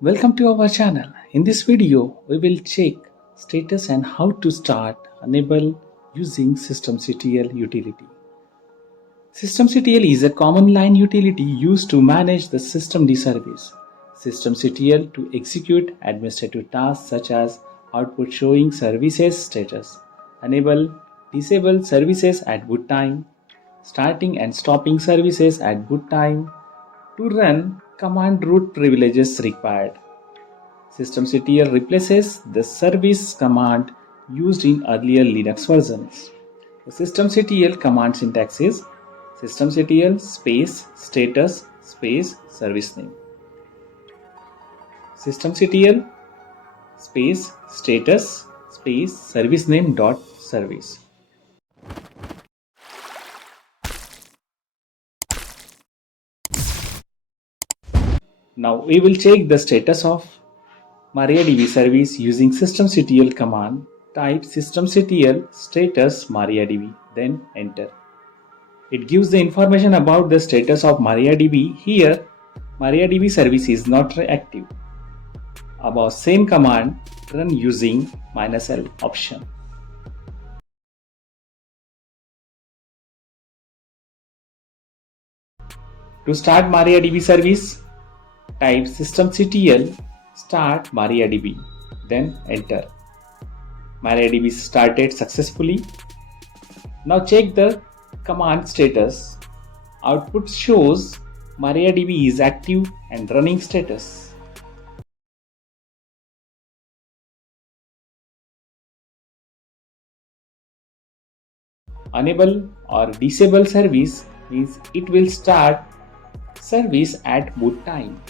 Welcome to our channel. In this video, we will check status and how to start enable using SYSTEMCTL utility. SYSTEMCTL is a command line utility used to manage the systemd service. SYSTEMCTL to execute administrative tasks such as output showing services status, enable disable services at boot time, starting and stopping services at boot time, to run command root privileges required. SystemCTL replaces the service command used in earlier Linux versions. The systemctl command syntax is systemctl space status space service name. Systemctl space status space service name dot service. Now we will check the status of mariadb service using systemctl command. Type systemctl status mariadb, then enter. It gives the information about the status of mariadb. Here, mariadb service is not active. Above same command, run using -l option. To start mariadb service, type systemctl start mariadb, then enter. mariadb started successfully. Now check the command status. Output shows mariadb is active and running status. Enable or disable service means it will start service at boot time.